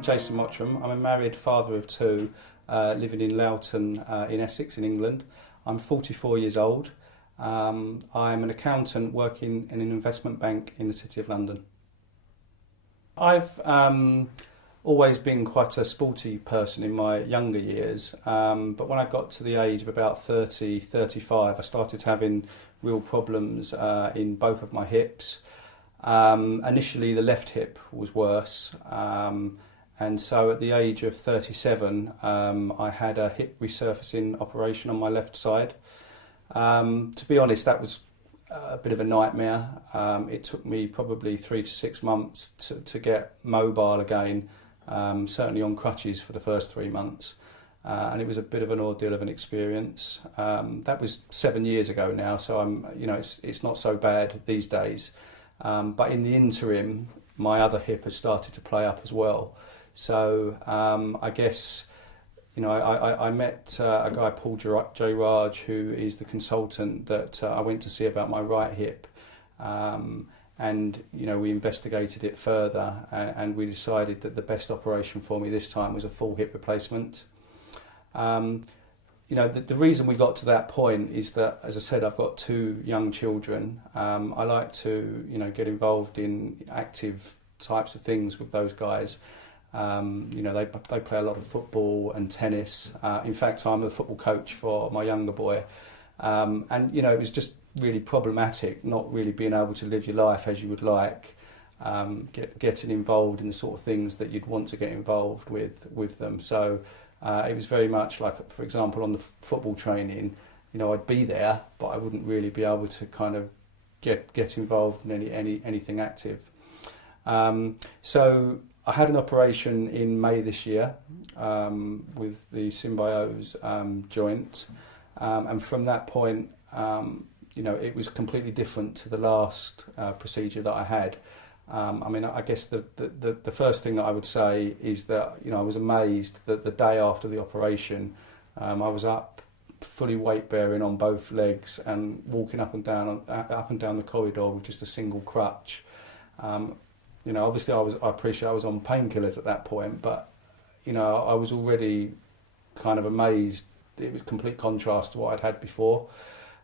I'm Jason Mottram. I'm a married father of two, living in Loughton in Essex in England. I'm 44 years old. I'm an accountant working in an investment bank in the City of London. I've always been quite a sporty person in my younger years, but when I got to the age of about 30, 35, I started having real problems in both of my hips. Initially the left hip was worse, and so at the age of 37 I had a hip resurfacing operation on my left side. To be honest, that was a bit of a nightmare. It took me probably 3 to 6 months to get mobile again, certainly on crutches for the first 3 months, and it was a bit of an ordeal of an experience. That was 7 years ago now, so it's not so bad these days. But in the interim, my other hip has started to play up as well. So I guess, I met a guy, Paul J. Raj, who is the consultant that I went to see about my right hip. And we investigated it further, and we decided that the best operation for me this time was a full hip replacement. The reason we got to that point is that, as I said, I've got 2 young children. I like to, get involved in active types of things with those guys. They play a lot of football and tennis. In fact, I'm the football coach for my younger boy. It was just really problematic not really being able to live your life as you would like, getting involved in the sort of things that you'd want to get involved with them. So it was very much like, for example, on the football training, I'd be there, but I wouldn't really be able to kind of get involved in anything active. So I had an operation in May this year with the symbiosis joint, and from that point, it was completely different to the last procedure that I had. I guess the first thing that I would say is that I was amazed that the day after the operation, I was up fully weight bearing on both legs and walking up and down the corridor with just a single crutch. Obviously I appreciate I was on painkillers at that point, but I was already kind of amazed. It was complete contrast to what I'd had before.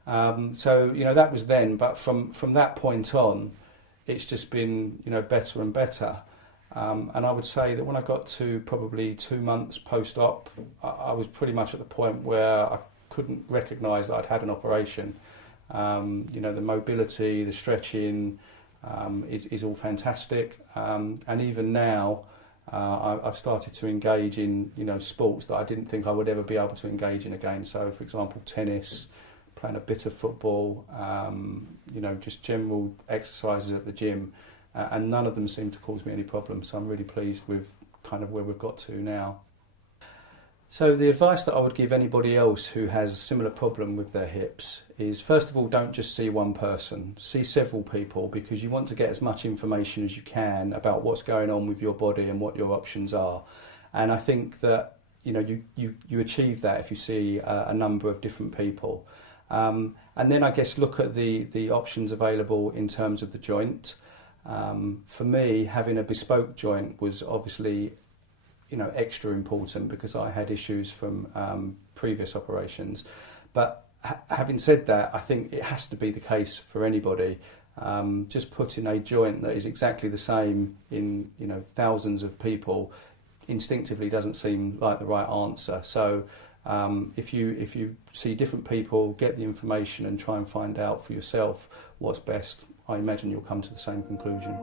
So that was then, but from that point on, it's just been better and better. And I would say that when I got to probably 2 months post-op, I was pretty much at the point where I couldn't recognise that I'd had an operation. The mobility, the stretching is all fantastic. And even now, I've started to engage in sports that I didn't think I would ever be able to engage in again. So, for example, tennis, playing a bit of football, just general exercises at the gym, and none of them seem to cause me any problems. So I'm really pleased with kind of where we've got to now. So the advice that I would give anybody else who has a similar problem with their hips is, first of all, don't just see one person, see several people, because you want to get as much information as you can about what's going on with your body and what your options are. And I think that you achieve that if you see a number of different people. And then I guess look at the options available in terms of the joint. For me, having a bespoke joint was obviously extra important because I had issues from previous operations. But having said that, I think it has to be the case for anybody. Just putting a joint that is exactly the same in thousands of people instinctively doesn't seem like the right answer. So if you see different people, get the information and try and find out for yourself what's best, I imagine you'll come to the same conclusion.